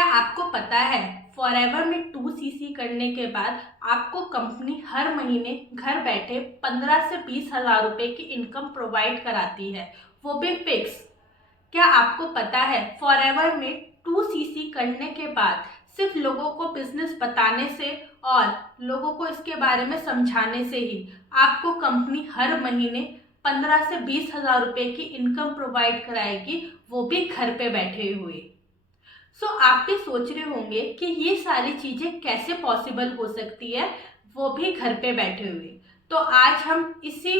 क्या आपको पता है फॉरएवर में 2cc करने के बाद आपको कंपनी हर महीने घर बैठे 15 से 20 हज़ार रुपए की इनकम प्रोवाइड कराती है, वो भी फिक्स। क्या आपको पता है फॉरएवर में 2cc करने के बाद सिर्फ लोगों को बिजनेस बताने से और लोगों को इसके बारे में समझाने से ही आपको कंपनी हर महीने 15 से 20 हज़ार रुपए की इनकम प्रोवाइड कराएगी, वो भी घर पे बैठे हुए। आप भी सोच रहे होंगे कि ये सारी चीजें कैसे पॉसिबल हो सकती है, वो भी घर पे बैठे हुए। तो आज हम इसी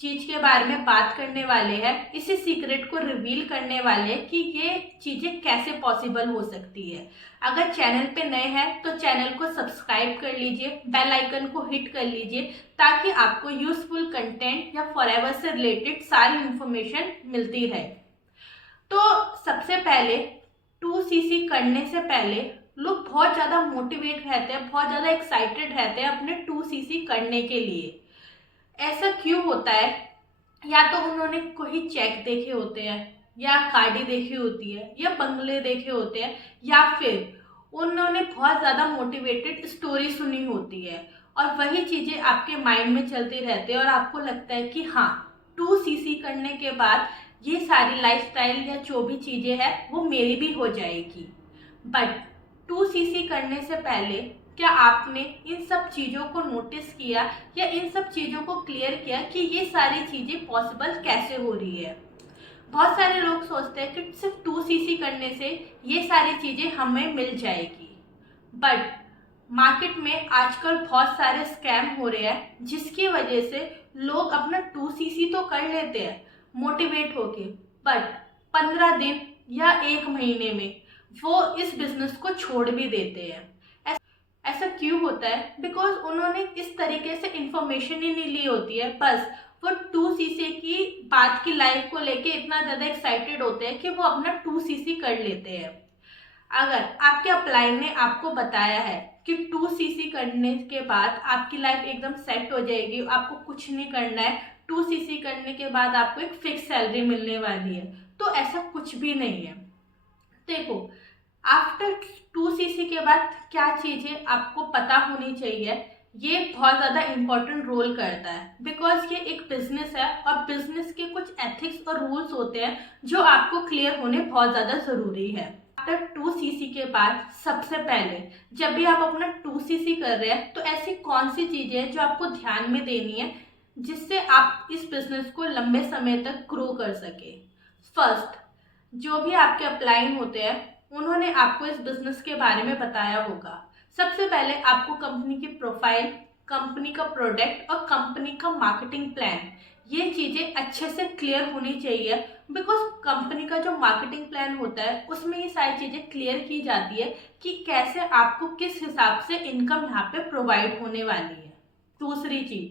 चीज के बारे में बात करने वाले हैं, इसी सीक्रेट को रिवील करने वाले हैं कि ये चीजें कैसे पॉसिबल हो सकती है। अगर चैनल पे नए हैं तो चैनल को सब्सक्राइब कर लीजिए, बेल आइकन को हिट कर लीजिए ताकि आपको यूजफुल कंटेंट या फॉरएवर से रिलेटेड सारी इंफॉर्मेशन मिलती रहे। तो सबसे पहले 2cc करने से पहले लोग बहुत ज़्यादा मोटिवेट रहते हैं, बहुत ज़्यादा एक्साइटेड रहते हैं अपने 2cc करने के लिए। ऐसा क्यों होता है? या तो उन्होंने कोई चेक देखे होते हैं, या गाड़ी देखी होती है, या बंगले देखे होते हैं, या फिर उन्होंने बहुत ज़्यादा मोटिवेटेड स्टोरी सुनी होती है और वही चीज़ें आपके माइंड में चलती रहती है और आपको लगता है कि हाँ, 2cc करने के बाद ये सारी लाइफस्टाइल या जो भी चीज़ें हैं वो मेरी भी हो जाएगी। बट 2cc करने से पहले क्या आपने इन सब चीज़ों को नोटिस किया या इन सब चीज़ों को क्लियर किया कि ये सारी चीज़ें पॉसिबल कैसे हो रही है? बहुत सारे लोग सोचते हैं कि सिर्फ 2cc करने से ये सारी चीज़ें हमें मिल जाएगी, बट मार्केट में आजकल बहुत सारे स्कैम हो रहे हैं जिसकी वजह से लोग अपना 2cc तो कर लेते हैं मोटिवेट होके, बट 15 दिन या 1 महीने में वो इस बिजनेस को छोड़ भी देते हैं। ऐसा क्यों होता है? बिकॉज उन्होंने इस तरीके से इंफॉर्मेशन ही नहीं ली होती है। बस वो 2cc की बात की लाइफ को लेके इतना ज़्यादा एक्साइटेड होते हैं कि वो अपना 2cc कर लेते हैं। अगर आपके अपलाइन ने आपको बताया है कि 2cc करने के बाद आपकी लाइफ एकदम सेट हो जाएगी, आपको कुछ नहीं करना है, 2cc करने के बाद आपको एक फिक्स सैलरी मिलने वाली है, तो ऐसा कुछ भी नहीं है। देखो, आफ्टर 2cc के बाद क्या चीज़ें आपको पता होनी चाहिए, ये बहुत ज़्यादा इम्पोर्टेंट रोल करता है। बिकॉज ये एक बिजनेस है और बिजनेस के कुछ एथिक्स और रूल्स होते हैं जो आपको क्लियर होने बहुत ज़्यादा ज़रूरी है। आफ्टर 2cc के बाद सबसे पहले जब भी आप अपना 2cc कर रहे हैं तो ऐसी कौन सी चीज़ें हैं जो आपको ध्यान में देनी है जिससे आप इस बिजनेस को लंबे समय तक ग्रो कर सके। फर्स्ट, जो भी आपके अपलाइन होते हैं उन्होंने आपको इस बिजनेस के बारे में बताया होगा। सबसे पहले आपको कंपनी की प्रोफाइल, कंपनी का प्रोडक्ट और कंपनी का मार्केटिंग प्लान, ये चीज़ें अच्छे से क्लियर होनी चाहिए। बिकॉज कंपनी का जो मार्केटिंग प्लान होता है उसमें ये सारी चीज़ें क्लियर की जाती है कि कैसे आपको किस हिसाब से इनकम यहाँ पे प्रोवाइड होने वाली है। दूसरी चीज़,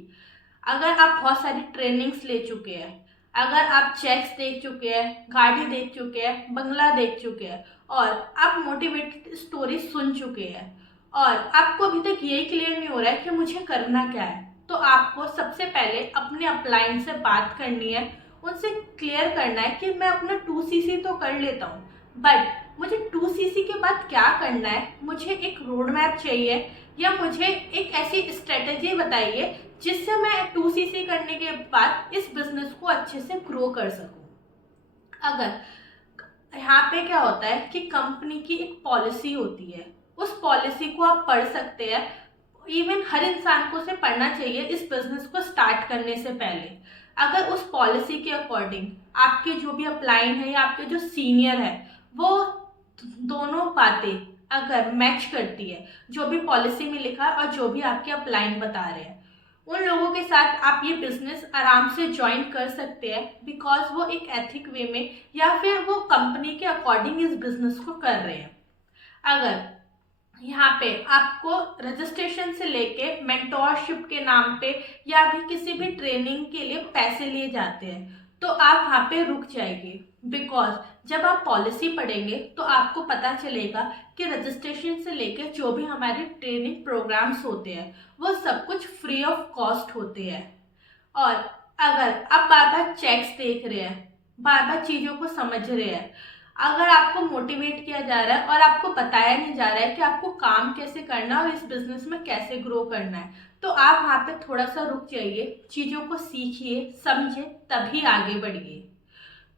अगर आप बहुत सारी ट्रेनिंग्स ले चुके हैं, अगर आप चेक्स देख चुके हैं, गाड़ी देख चुके हैं, बंगला देख चुके हैं और आप मोटिवेटेड स्टोरी सुन चुके हैं और आपको अभी तक यही क्लियर नहीं हो रहा है कि मुझे करना क्या है, तो आपको सबसे पहले अपने अपलाइन से बात करनी है, उनसे क्लियर करना है कि मैं अपना 2cc तो कर लेता हूँ, बट मुझे 2cc के बाद क्या करना है, मुझे एक रोड मैप चाहिए या मुझे एक ऐसी स्ट्रेटेजी बताइए जिससे मैं 2cc करने के बाद इस बिजनेस को अच्छे से ग्रो कर सकूं। अगर यहाँ पे क्या होता है कि कंपनी की एक पॉलिसी होती है, उस पॉलिसी को आप पढ़ सकते हैं। इवन हर इंसान को उसे पढ़ना चाहिए इस बिजनेस को स्टार्ट करने से पहले। अगर उस पॉलिसी के अकॉर्डिंग आपके जो भी अपलाइन है या आपके जो सीनियर है वो दोनों बातें अगर मैच करती है, जो भी पॉलिसी में लिखा है और जो भी आपके अपलाइन बता रहे हैं, उन लोगों के साथ आप ये बिजनेस आराम से ज्वाइन कर सकते हैं। बिकॉज वो एक एथिक वे में या फिर वो कंपनी के अकॉर्डिंग इस बिजनेस को कर रहे हैं। अगर यहाँ पे आपको रजिस्ट्रेशन से लेके मेंटोरशिप के नाम पे या भी किसी भी ट्रेनिंग के लिए पैसे लिए जाते हैं तो आप वहाँ पे रुक जाइए। बिकॉज जब आप पॉलिसी पढ़ेंगे तो आपको पता चलेगा कि रजिस्ट्रेशन से लेके जो भी हमारे ट्रेनिंग प्रोग्राम्स होते हैं वो सब कुछ फ्री ऑफ कॉस्ट होते हैं। और अगर आप बार बार चेक्स देख रहे हैं, बार बार चीज़ों को समझ रहे हैं, अगर आपको मोटिवेट किया जा रहा है और आपको बताया नहीं जा रहा है कि आपको काम कैसे करना है और इस बिजनेस में कैसे ग्रो करना है, तो आप वहाँ पे थोड़ा सा रुक जाइए, चीज़ों को सीखिए, समझिए, तभी आगे बढ़िए।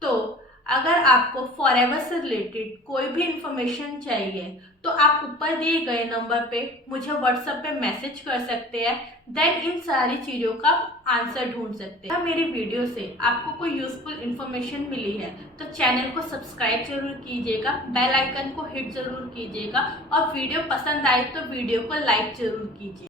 तो अगर आपको फॉरएवर से रिलेटेड कोई भी इंफॉर्मेशन चाहिए तो आप ऊपर दिए गए नंबर पे मुझे व्हाट्सएप पे मैसेज कर सकते हैं। देन इन सारी चीज़ों का आंसर ढूंढ सकते हैं। मेरी वीडियो से आपको कोई यूजफुल इंफॉर्मेशन मिली है तो चैनल को सब्सक्राइब जरूर कीजिएगा, बेल आइकन को हिट जरूर कीजिएगा और वीडियो पसंद आए तो वीडियो को लाइक जरूर कीजिए।